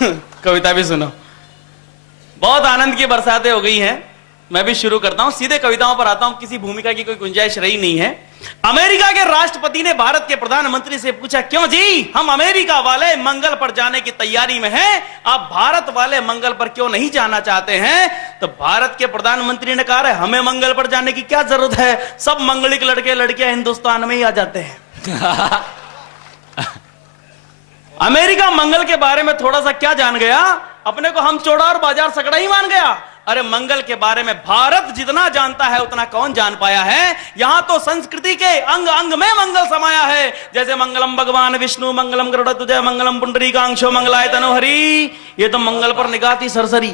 कविता भी सुनो। बहुत आनंद की बरसातें हो गई हैं। मैं भी शुरू करता हूं, सीधे कविताओं पर आता हूं, किसी भूमिका की कोई गुंजाइश रही नहीं है। अमेरिका के राष्ट्रपति ने भारत के प्रधानमंत्री से पूछा, क्यों जी हम अमेरिका वाले मंगल पर जाने की तैयारी में हैं, आप भारत वाले मंगल पर क्यों नहीं जाना चाहते हैं? तो भारत के प्रधानमंत्री ने कहा, हमें मंगल पर जाने की क्या जरूरत है, सब मंगलिक लड़के लड़कियां हिंदुस्तान में ही आ जाते हैं। अमेरिका मंगल के बारे में थोड़ा सा क्या जान गया, अपने को हम चौड़ा और बाजार सकड़ा ही मान गया। अरे मंगल के बारे में भारत जितना जानता है उतना कौन जान पाया है। यहां तो संस्कृति के अंग अंग में मंगल समाया है। जैसे मंगलम भगवान विष्णु, मंगलम गरुड़ध्वज, मंगलम पुंडरीकाक्षो, मंगलाय तनोहरि। ये तो मंगल पर निगाह थी सरसरी।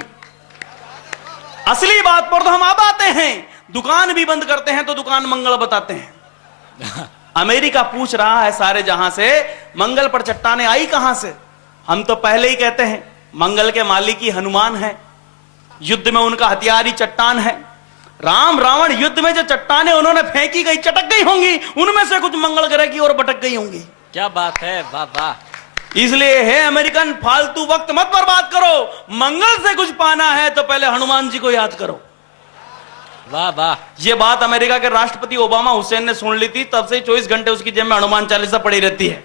असली बात पर तो हम अब आते हैं, दुकान भी बंद करते हैं तो दुकान मंगल बताते हैं। अमेरिका पूछ रहा है सारे जहां से, मंगल पर चट्टानें आई कहां से? हम तो पहले ही कहते हैं मंगल के मालिक ही हनुमान है, युद्ध में उनका हथियार ही चट्टान है। राम रावण युद्ध में जो चट्टानें उन्होंने फेंकी गई, चटक गई होंगी, उनमें से कुछ मंगल ग्रह की ओर भटक गई होंगी। क्या बात है, वाह वाह। इसलिए हे अमेरिकन, फालतू वक्त मत बर्बाद करो। मंगल से कुछ पाना है तो पहले हनुमान जी को याद करो। वाह वाह। यह बात अमेरिका के राष्ट्रपति ओबामा हुसैन ने सुन ली थी, तब से 24 घंटे उसकी जेब में हनुमान चालीसा पड़ी रहती है।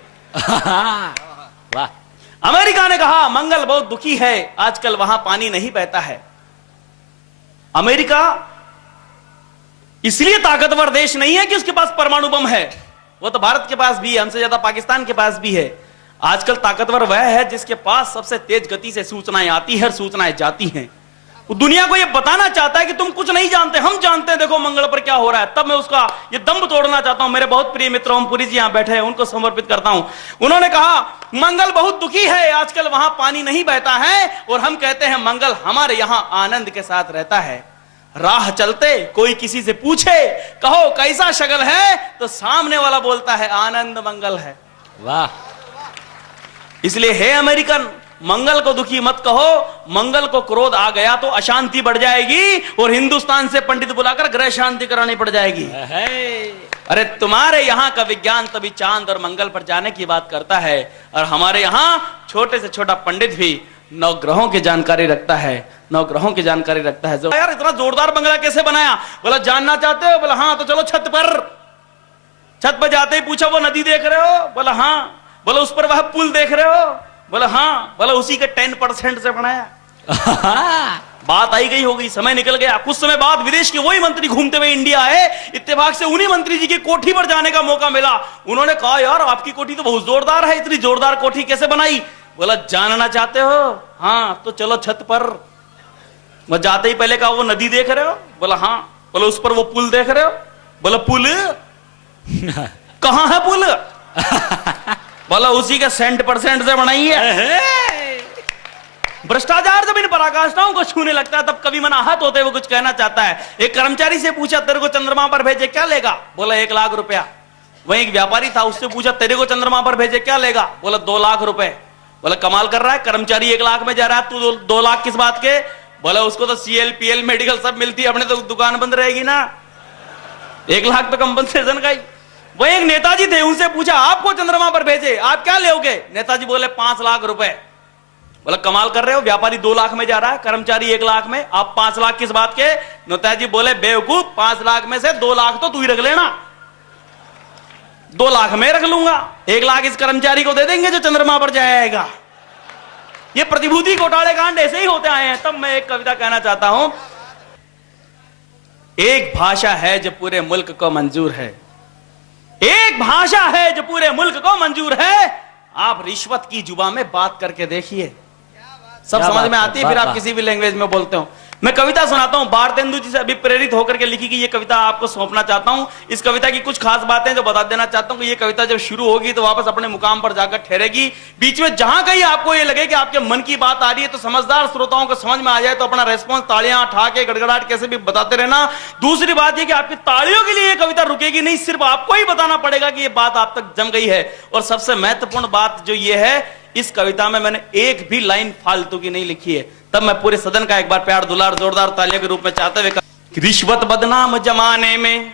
वाह। अमेरिका ने कहा मंगल बहुत दुखी है, आजकल वहां पानी नहीं बहता है। अमेरिका इसलिए ताकतवर देश नहीं है कि उसके पास परमाणु बम है, वो तो भारत के पास भी है, हमसे ज्यादा पाकिस्तान के पास भी है। आजकल ताकतवर वह है जिसके पास सबसे तेज गति से सूचनाएं आती है, सूचनाएं जाती हैं। वो दुनिया को यह बताना चाहता है कि तुम कुछ नहीं जानते, हम जानते हैं, देखो मंगल पर क्या हो रहा है। तब मैं उसका ये दम्भ तोड़ना चाहता हूं। मेरे बहुत प्रिय मित्र ओमपुरी जी यहां बैठे हैं, उनको समर्पित करता हूं। उन्होंने कहा मंगल बहुत दुखी है, आजकल वहां पानी नहीं बहता है, और हम कहते हैं मंगल हमारे यहां आनंद के साथ रहता है। राह चलते कोई किसी से पूछे, कहो कैसा शगल है, तो सामने वाला बोलता है आनंद मंगल है। वाह। इसलिए हे अमेरिकन, मंगल को दुखी मत कहो। मंगल को क्रोध आ गया तो अशांति बढ़ जाएगी, और हिंदुस्तान से पंडित बुलाकर ग्रह शांति करानी पड़ जाएगी। अरे तुम्हारे यहां का विज्ञान तभी चांद और मंगल पर जाने की बात करता है, और हमारे यहां छोटे से छोटा पंडित भी 9 ग्रहों की जानकारी रखता है, 9 ग्रहों की जानकारी रखता है। यार इतना जोरदार बंगला कैसे बनाया? बोला जानना चाहते हो? बोला हाँ, तो चलो छत पर। छत पर जाते ही पूछा वो नदी देख रहे हो? बोला हाँ। बोला उस पर वह पुल देख रहे हो? बोला हाँ। बोला उसी के 10% से बनाया। बात आई गई होगी, समय निकल गया। कुछ समय बाद विदेश के वही मंत्री घूमते हुए इंडिया आए, इत्तेफाक से उन्हीं मंत्री जी की कोठी पर जाने का मौका मिला। उन्होंने कहा यार आपकी कोठी तो बहुत जोरदार है, इतनी जोरदार कोठी कैसे बनाई? बोला जानना चाहते हो? हाँ, तो चलो छत पर। वो जाते ही पहले कहा वो नदी देख रहे हो? बोला हाँ। बोला उस पर वो पुल देख रहे हो? बोला पुल कहां है पुल? बोला उसी के 100% से बनाई है। भ्रष्टाचार जब इन पराकाष्ठाओं को छूने लगता है तब कभी मन आहत होते हुए कुछ कहना चाहता है। एक कर्मचारी से पूछा तेरे को चंद्रमा पर भेजे क्या लेगा? बोला 1 लाख रुपया। वहीं एक व्यापारी था, उससे पूछा तेरे को चंद्रमा पर भेजे क्या लेगा? बोला 2 लाख रुपए। बोला कमाल कर रहा है, कर्मचारी 1 लाख में जा रहा है, तू 2 लाख किस बात के? बोला उसको तो CL PL मेडिकल सब मिलती है, अपने तो दुकान बंद रहेगी ना, 1 लाख तो कंपनसेशन का ही। वही एक नेताजी थे, उनसे पूछा आपको चंद्रमा पर भेजे आप क्या लोगे? नेताजी बोले 5 लाख रुपए। बोला कमाल कर रहे हो, व्यापारी 2 लाख में जा रहा है, कर्मचारी 1 लाख में, आप 5 लाख किस बात के? नेताजी बोले बेवकूफ, 5 लाख में से 2 लाख तो तू ही रख लेना, 2 लाख में रख लूंगा, 1 लाख इस कर्मचारी को दे देंगे जो चंद्रमा पर जाएगा। ये प्रतिभूति घोटाले कांड ऐसे ही होते आए हैं। तब मैं एक कविता कहना चाहता हूं, एक भाषा है जो पूरे मुल्क को मंजूर है, एक भाषा है जो पूरे मुल्क को मंजूर है। आप रिश्वत की जुबान में बात करके देखिए, सब समझ में आती है, फिर आप किसी भी लैंग्वेज में बोलते हो। मैं कविता सुनाता हूं, भारतेंदु जी से अभी प्रेरित होकर के लिखी गई ये कविता आपको सौंपना चाहता हूं। इस कविता की कुछ खास बातें जो बता देना चाहता हूं कि ये कविता जब शुरू होगी तो वापस अपने मुकाम पर जाकर ठहरेगी। बीच में जहां कहीं आपको ये लगे कि आपके मन की बात आ रही है तो समझदार श्रोताओं को समझ में आ जाए तो अपना रेस्पॉन्स तालियां ठाके गड़गड़ाहट कैसे भी बताते रहना। दूसरी बात ये कि आपकी तालियों के लिए ये कविता रुकेगी नहीं, सिर्फ आपको ही बताना पड़ेगा कि ये बात आप तक जम गई है। और सबसे महत्वपूर्ण बात जो ये है, इस कविता में मैंने एक भी लाइन फालतू की नहीं लिखी है। तब मैं पूरे सदन का एक बार प्यार दुलार जोरदार तालियों के रूप में चाहते हुए, रिश्वत बदनाम जमाने में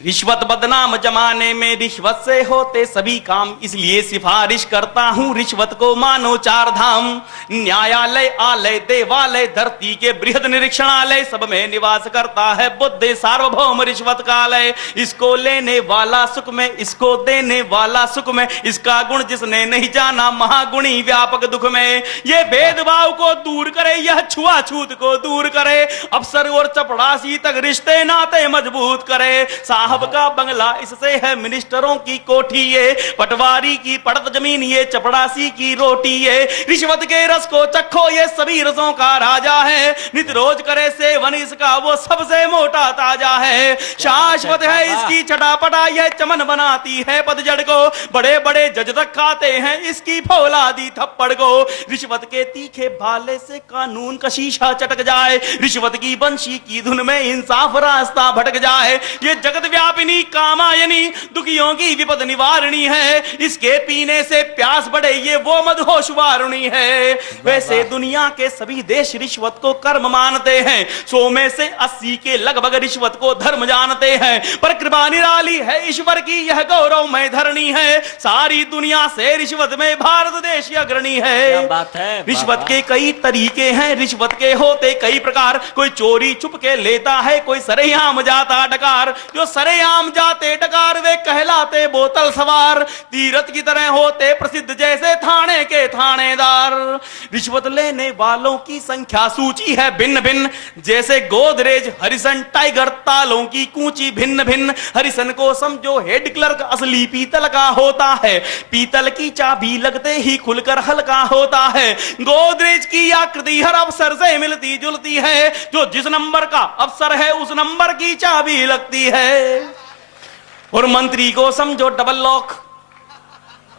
रिश्वत बदनाम जमाने में रिश्वत से होते सभी काम, इसलिए सिफारिश करता हूं रिश्वत को मानो चार धाम। न्यायालय, आलय, देवालय, धरती के बृहद निरीक्षणालय, सब में निवास करता है बुद्धि सार्वभौम रिश्वत कालय। इसको लेने वाला सुख में, इसको देने वाला सुख में, इसका गुण जिसने नहीं जाना महागुणी व्यापक दुख में। ये भेदभाव को दूर करे, यह छुआछूत को दूर करे, अफसर और चपड़ासी तक रिश्ते नाते मजबूत करे। साहब का बंगला इससे है मिनिस्टरों की कोठी, ये पटवारी की पड़त जमीन, ये चपड़ासी की रोटी, ये रिश्वत के रस को चखो, ये सभी रसों का राजा है। नित रोज करे सेवन इसका, वो सबसे मोटा ताजा है। शाश्वत है इसकी चटापटा, यह चमन बनाती है पतझड़ को। बड़े बड़े जज तक खाते हैं इसकी फौलादी थप्पड़ को। रिश्वत के तीखे भाले से कानून का शीशा चटक जाए, रिश्वत की बंशी की धुन में इंसाफ रास्ता भटक जाए। ये जगत व्यापिनी कामायनी, दुखियों की विपद निवारणी है। इसके पीने से प्यास बढ़े, ये वो मदहोश वारुणी है। वैसे दुनिया के सभी देश रिश्वत को कर्म मानते हैं, 100 में से 80 के लगभग रिश्वत को धर्म जानते हैं। पर कृपा निराली है ईश्वर की, यह गौरवमय धरणी है। सारी दुनिया से रिश्वत में भारत देश अग्रणी है। क्या बात है। रिश्वत के कई तरीके हैं, रिश्वत के होते कई प्रकार। कोई चोरी छुप के लेता है, कोई सरेआम जाता डकार। जो सरेआम जाते डकार वे कहलाते बोतल सवार, तीरथ की तरह होते प्रसिद्ध जैसे थाने के थानेदार। रिश्वत लेने वालों की संख्या सूची है भिन्न भिन्न, जैसे गोदरेज, हरिसन, टाइगर, तालों की कूंची भिन्न भिन्न। हरिसन को समझो हेड क्लर्क, असली पीतल का होता है। पीतल की चाबी लगते ही खुलकर हल्का होता है। गोदरेज की आकृति हर अफसर से मिलती जुलती है, जो जिस नंबर का अफसर है उस नंबर की चाबी लगती है। और मंत्री को समझो डबल लॉक,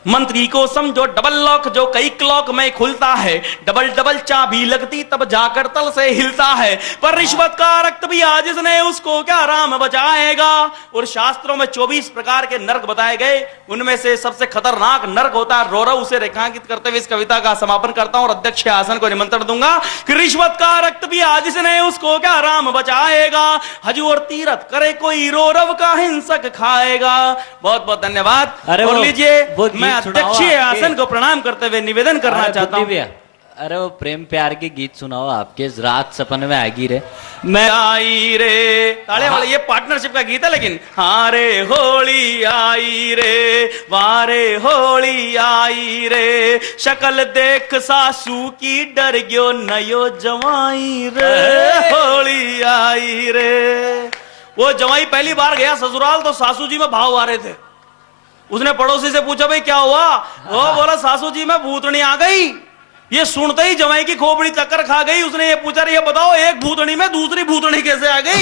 मंत्री को समझो डबल लॉक, जो कई क्लॉक में खुलता है। डबल डबल चाबी लगती तब जाकर तल से हिलता है। पर रिश्वत का रक्त भी आज जिसने उसको क्या राम बचाएगा। और शास्त्रों में 24 प्रकार के नरक बताए गए, उनमें से सबसे खतरनाक नरक होता है रौरव। उसे रेखांकित करते हुए इस कविता का समापन करता हूं और अध्यक्ष आसन को निमंत्रण दूंगा कि रिश्वत का रक्त भी आज जिसने उसको क्या राम बचाएगा। हजूर तीरथ करे कोई रौरव का हिंसक खाएगा। बहुत बहुत धन्यवाद। और लीजिए मैं अध्यक्ष आसन को प्रणाम करते हुए निवेदन करना चाहता हूं। अरे वो प्रेम प्यार के गीत सुनाओ, आपके रात सपन में आएगी रे। मैं आई रे, ताले वाले, ये पार्टनरशिप का गीत है। लेकिन हारे होली आई रे, वारे होली आई रे, शक्ल देख सासू की डर गयो नयो जवाई रे। होली आई रे। वो जवाई पहली बार गया ससुराल तो सासू जी में भाव आ रहे थे। उसने पड़ोसी से पूछा भाई क्या हुआ, वो बोला सासू जी में भूतनी आ गई। ये सुनते ही जवाई की खोपड़ी चक्कर खा गई। उसने ये पूछा ये बताओ एक भूतनी में दूसरी भूतनी कैसे आ गई।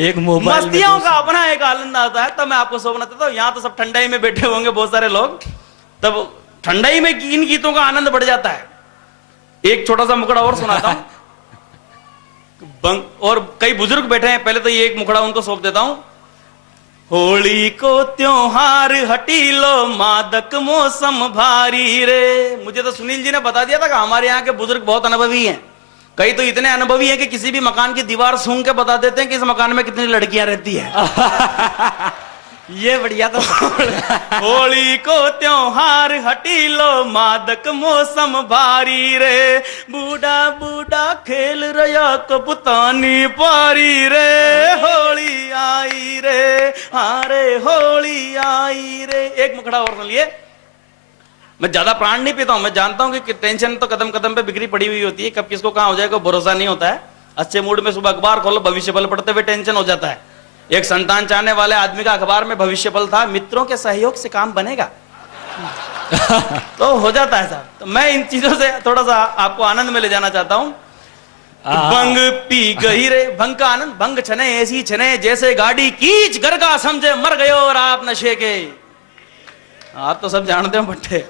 एक मोबाइल मस्तियों का अपना एक आनंद आता है। तब मैं आपको सोना चाहता हूँ, यहाँ तो सब ठंडाई में बैठे होंगे बहुत सारे लोग, तब ठंडाई में इन गीतों का आनंद बढ़ जाता है। एक छोटा सा मुखड़ा और सुनाता हूं। और कई बुजुर्ग बैठे हैं, पहले तो ये एक मुखड़ा उनको सौंप देता हूं। होली को त्योहार हटी लो, मादक मौसम भारी रे। मुझे तो सुनील जी ने बता दिया था कि हमारे यहाँ के बुजुर्ग बहुत अनुभवी हैं। कई तो इतने अनुभवी हैं कि किसी भी मकान की दीवार सूंघ के बता देते हैं कि इस मकान में कितनी लड़कियां रहती है। ये बढ़िया था। होली को त्योहार हटी लो, मादक मौसम भारी रे, बूढ़ा बूढ़ा खेल रहा कपुतानी पारी रे। होली आई रे, हारे होली आई रे। एक मुखड़ा और सुन लिए। मैं ज्यादा प्राण नहीं पीता हूं, मैं जानता हूं कि टेंशन तो कदम कदम पे बिखरी पड़ी हुई होती है, कब किसको कहां हो जाएगा भरोसा नहीं होता है। अच्छे मूड में सुबह अखबार खोलो, भविष्य बल पढ़ते हुए टेंशन हो जाता है। एक संतान चाहने वाले आदमी का अखबार में भविष्य बल था, मित्रों के सहयोग से काम बनेगा। तो हो जाता है साहब। तो मैं इन चीजों से थोड़ा सा आपको आनंद में ले जाना चाहता हूं। भंग पी गई रे, भंग का आनंद, भंग छने ऐसी छने जैसे गाड़ी कीच घर का समझे मर गए और आप नशे के। आप तो सब जानते हो बट्टे।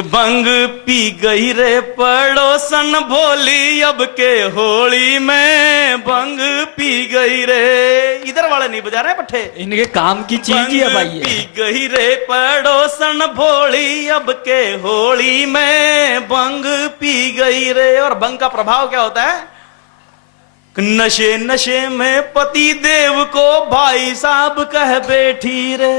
भंग पी गई रे पड़ोसन भोली, अब के होली में भंग पी गई रे। इधर वाले नहीं बजा रहे पट्टे, इनके काम की चीज ही है भाई। पी गई रे पड़ोसन भोली, अब के होली में भंग पी गई रे। और भंग का प्रभाव क्या होता है? नशे नशे में पति देव को भाई साहब कह बैठी रे,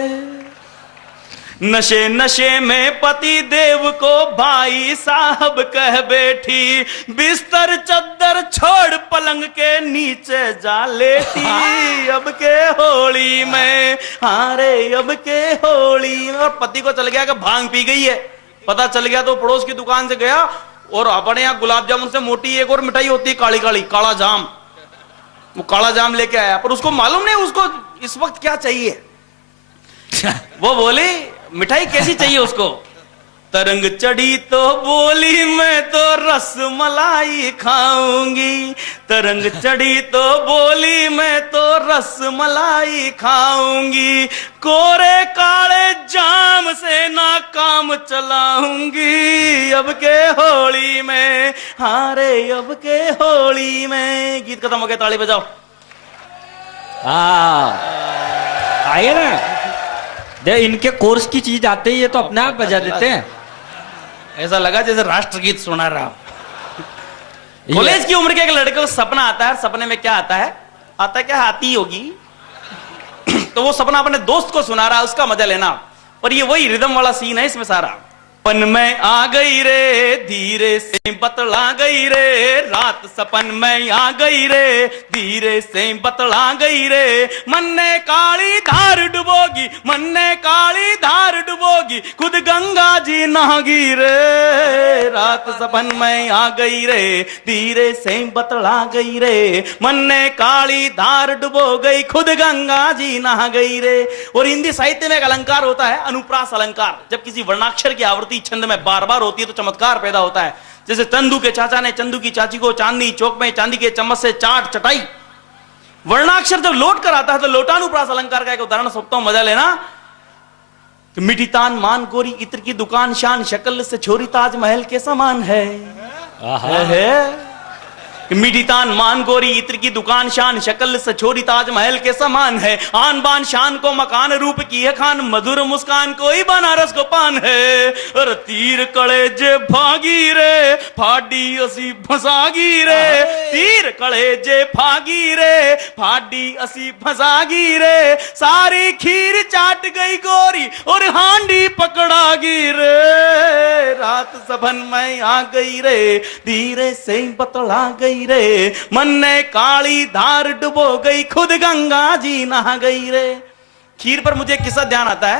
नशे नशे में पति देव को भाई साहब कह बैठी, बिस्तर चद्दर छोड़ पलंग के नीचे जा लेटी, अब के होली में, हाँ रे अब के होली में। और पति को चल गया कि भांग पी गई है, पता चल गया तो पड़ोस की दुकान से गया और अपने यहाँ गुलाब जामुन से मोटी एक और मिठाई होती है काली काली, काला जाम, वो काला जाम लेके आया, पर उसको मालूम नहीं उसको इस वक्त क्या चाहिए। वो बोली मिठाई कैसी चाहिए उसको, तरंग चढ़ी तो बोली मैं तो रस मलाई खाऊंगी, तरंग चढ़ी तो बोली मैं तो रस मलाई खाऊंगी, कोरे काले जाम से ना काम चलाऊंगी, अब के होली में, हाँ रे अब के होली में। गीत खत्म हो गया, ताली बजाओ। आइए ना, दे इनके कोर्स की चीज आते ही ये तो अपने आप बजा देते हैं। ऐसा लगा जैसे राष्ट्रगीत सुना रहा। कॉलेज की उम्र के एक लड़के को सपना आता है, सपने में क्या आता है, आता क्या हाथी होगी तो वो सपना अपने दोस्त को सुना रहा है, उसका मजा लेना। पर ये वही रिदम वाला सीन है इसमें सारा। पन में आ गई रे धीरे से बतला गई रे, रात सपन में आ गई रे धीरे से बतला गई रे, मन ने काली धार डुबोगी, मन ने काली धार डुबोगी, खुद गंगा जी नहागी रे, रात सपन में आ गई रे धीरे से बतला गई रे, मन ने काली धार डुबो गई, खुद गंगा जी नहा गई रे। और हिंदी साहित्य में एक अलंकार होता है अनुप्रास अलंकार, जब किसी वर्णाक्षर की आवृत्ति छंद में बार बार होती है तो चमत्कार पैदा होता है। जैसे चंदू के चाचा ने चंदू की चाची को चांदनी चौक में चांदी के चम्मच से चाट चटाई। वर्णाक्षर जब लौट कर आता है तो लोटानुप्रास अलंकार का एक उदाहरण सकता हूं, मजा लेना। मिठी तान मान गोरी इत्र की दुकान, शान शक्ल से छोरी ताजमहल के समान है। मीठी तान मान गोरी इत्र की दुकान, शान शक्ल से छोरी ताजमहल के समान है, आन बान शान को मकान रूप की है खान, मधुर मुस्कान कोई बनारस को पान है। और तीर कड़े जे भागी रे फाड़ी असी फसागी रे, तीर कड़े जे भागी रे फाड़ी असी फसागी रे, सारी खीर चाट गई गोरी और हांडी पकड़ागी रे, रात सबन में आ गई रे धीरे से बतला गई रे, मन ने काली धार डुबो गई, खुद गंगा जी नहा गई रे। खीर पर मुझे किस्सा ध्यान आता है।